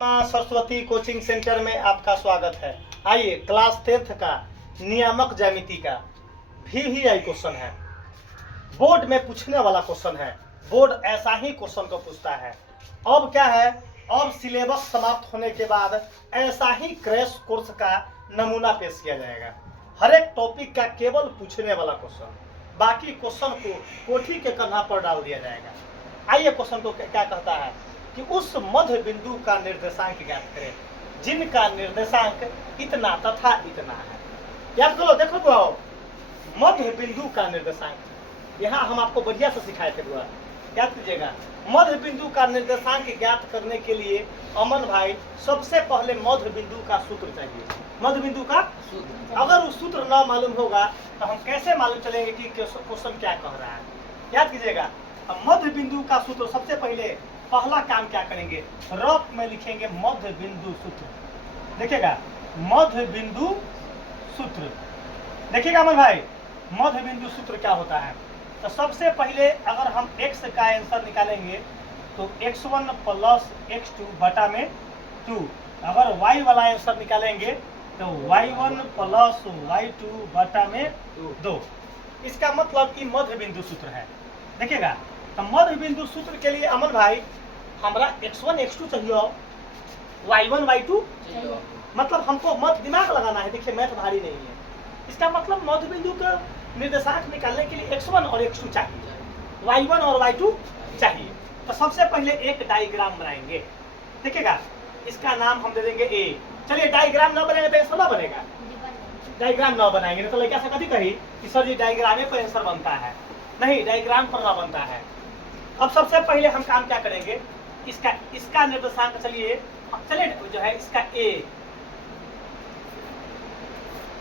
माँ Saraswati coaching centre में आपका स्वागत है। आइए क्लास 10th का नियामक ज्यामिति का VVI क्वेश्चन है। बोर्ड में पूछने वाला क्वेश्चन है। बोर्ड ऐसा ही क्वेश्चन को पूछता है। अब क्या है, अब सिलेबस समाप्त होने के बाद ऐसा ही क्रैश कोर्स का नमूना पेश किया जाएगा। हर एक टॉपिक का केवल पूछने वाला क्वेश्चन, बाकी क्वेश्चन को कोठी के कन्हा पर डाल दिया जाएगा। आइए क्वेश्चन को क्या कहता है कि उस मध्य बिंदु का निर्देशांक ज्ञात करें जिनका निर्देशांक इतना तथा इतना है। याद करो, देखो बुआ, मध्य बिंदु का निर्देशांक यहाँ हम आपको बढ़िया से सिखाए थे बुआ, याद कीजिएगा। मध्य बिंदु का निर्देशांक ज्ञात करने के लिए अमन भाई सबसे पहले मध्य बिंदु का सूत्र चाहिए। मध्य बिंदु का सूत्र, अगर वो सूत्र न मालूम होगा तो हम कैसे मालूम चलेंगे कि क्वेश्चन क्या कह रहा है। याद कीजिएगा, मध्य बिंदु का सूत्र सबसे पहले पहला काम क्या करेंगे, रफ में लिखेंगे मध्य बिंदु सूत्र। देखिएगा मध्य बिंदु सूत्र, देखिएगा अमन भाई मध्य बिंदु सूत्र क्या होता है। तो सबसे पहले अगर हम x का आंसर निकालेंगे तो x1 प्लस x2 बटा में 2। अगर y वाला आंसर निकालेंगे तो y1 प्लस y2 बटा में 2। इसका मतलब कि मध्य बिंदु सूत्र है। देखिएगा, तो मध्य बिंदु सूत्र के लिए अमन भाई हमारा x1 x2 चाहिए, y1 y2 चाहिए। मतलब हमको मध्य दिमाग लगाना है। देखिए मैथ भारी नहीं है। इसका मतलब मध्य बिंदु का निर्देशांक निकालने के लिए x1 और x2 चाहिए, y1 और y2 चाहिए। तो सबसे पहले एक डायग्राम बनाएंगे। देखिएगा, इसका नाम हम दे देंगे A। चलिए डायग्राम ना बनेगा तो आंसर ना बनेगा, डायग्राम ना बनाएंगे तो लड़का से कभी कही कि सर जी डायग्राम पर आंसर बनता है, नहीं डायग्राम पर ना बनता है। अब सबसे पहले हम काम क्या करेंगे, इसका निर्देशांक चलिए जो है इसका A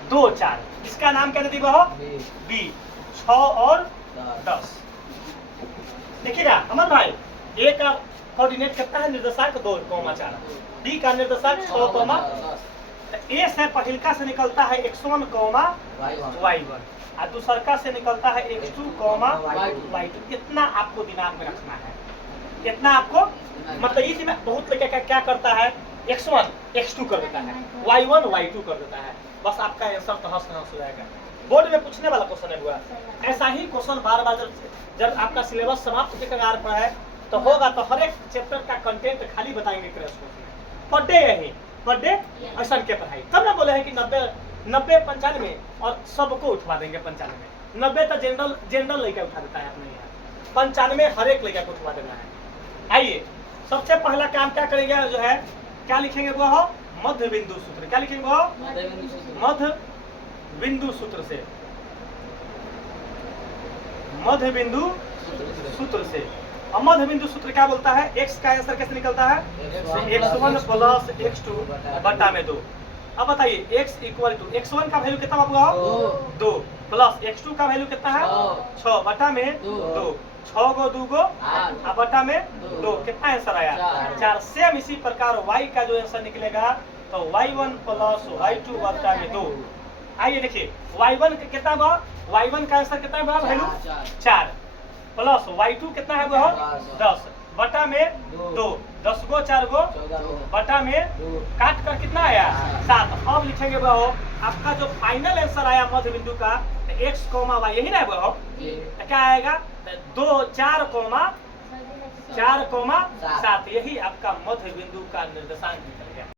2 4, इसका नाम क्या दे दी B 6 और 10। देखिएगा अमन भाई, A का कोऑर्डिनेट कितना है, निर्देशांक 2, 4। B का निर्देशांक 6, A से पहिलका से निकलता है x1, y1 और दूसरका से निकलता है x2, y2। इतना आपको दिमाग में रखना है, इतना आपको मतलब ये दिमाग बहुत लड़का क्या करता है, x1 x2 कर देता है, y1 y2 कर देता है, बस आपका आंसर तहस नहस हो जाएगा। बोर्ड में पूछने वाला क्वेश्चन है हुआ। ऐसा ही क्वेश्चन बार बार जब आपका सिलेबस समाप्त के कगार पर है तो होगा, तो हर एक चैप्टर का कंटेंट खाली बताएंगे क्रैश कोर्स में। पर डे यही पर डे ऐसा के पढ़ाई, तब ना बोले हैं कि 90 95 और सबको उठवा देंगे 95। 90 तो जनरल लड़का उठा देता है अपने यहाँ, 95 हर एक लड़का को उठवा देना है। आइए सबसे पहला काम क्या करेंगे, जो है क्या लिखेंगे वो हो मध्य बिंदु सूत्र। क्या लिखेंगे वो मध्य बिंदु सूत्र से, मध्य बिंदु सूत्र से। और मध्य बिंदु सूत्र क्या बोलता है, x का आंसर कैसे निकलता है, x1 प्लस x2 बटा में 2। अब बताइए x इक्वल टू x1 का वैल्यू कितना होगा 2 प्लस x2 का वैल्यू कितना है 6 बटा में 2। 6 को 2 को बटा में 2, कितना आंसर आया 4। सेम इसी प्रकार y का जो आंसर निकलेगा तो y1 प्लस y2 बटा में 2। आइए देखिए y1 कितना हुआ, y1 का आंसर कितना हुआ वैल्यू 4 प्लस y2 कितना है वो 10 बटा में 2। 10 को 4 को बटा में काट कर कितना आया 7। अब लिखेंगे वो आपका जो फाइनल आंसर आया मध्य बिंदु का x, y, यही ना वो क्या आएगा 2 4, 4, 7। यही आपका मध्य बिंदु का निर्देशांक निकलेगा।